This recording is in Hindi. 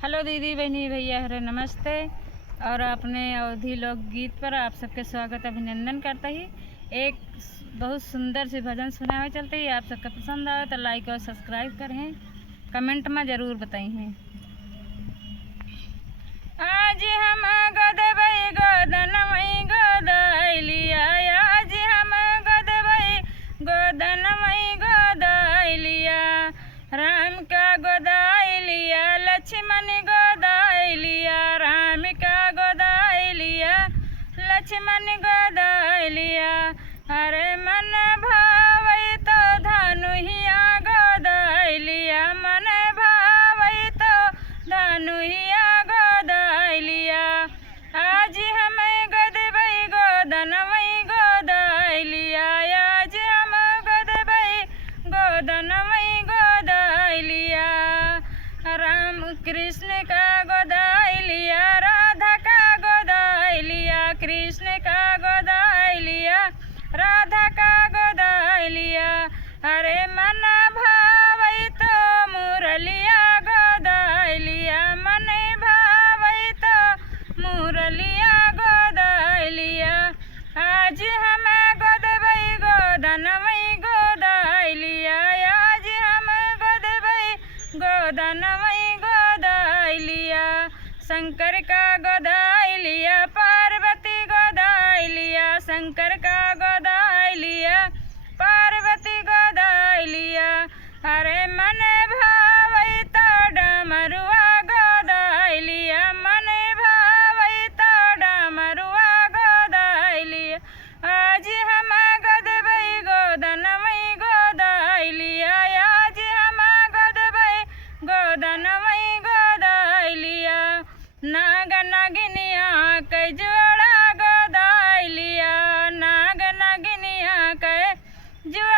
हेलो दीदी बहनी भैया हरे नमस्ते। और अपने अवधी लोकगीत पर आप सबके स्वागत अभिनंदन करता ही एक बहुत सुंदर सी भजन सुनावे चलते ही आप सबका पसंद आवे तो लाइक और सब्सक्राइब करें, कमेंट में ज़रूर बताइए। आज हम गोदबई गोदनमई गोदलिया, आज हम गोदबई गोदनमई गोदलिया, राम का गोदलिया लक्ष्मण गोदलिया, राम का गोदलिया लक्ष्मण गोदलिया, अरे मन भावई तो धनुहिया गोदलिया, मन भावई तो धनुहिया गोदलिया, आज हमें गोदबई गोदनमई गोदलिया, आज हम गोदबई गोदनमई गोदलिया, राम कृष्ण का गोदलिया, राधा का गोदलिया, कृष्ण का गोदलिया, राधा का गोदलिया, अरे मन भावई तो मुरलिया गोदलिया, मन भावई तो मुरलिया गोदलिया, आज हम गोदबई गोदनमई गोदलिया, आज हम गोदबई गोदनमई गोदलिया, शंकर का गोदलिया पार्वती गोदलिया, शंकर का गोदलिया पार्वती गोदलिया, अरे मन भावई तो डमरुआ गोदलिया, मन भावई तो डमरुआ गोदलिया, आज हम गोदबई गोदनमई गोदलिया, आज हम गोदबई गोदनमई गोदलिया, नाग नागिनिया के जोड़ा गोदलिया, नाग नागिनिया के जोड़ा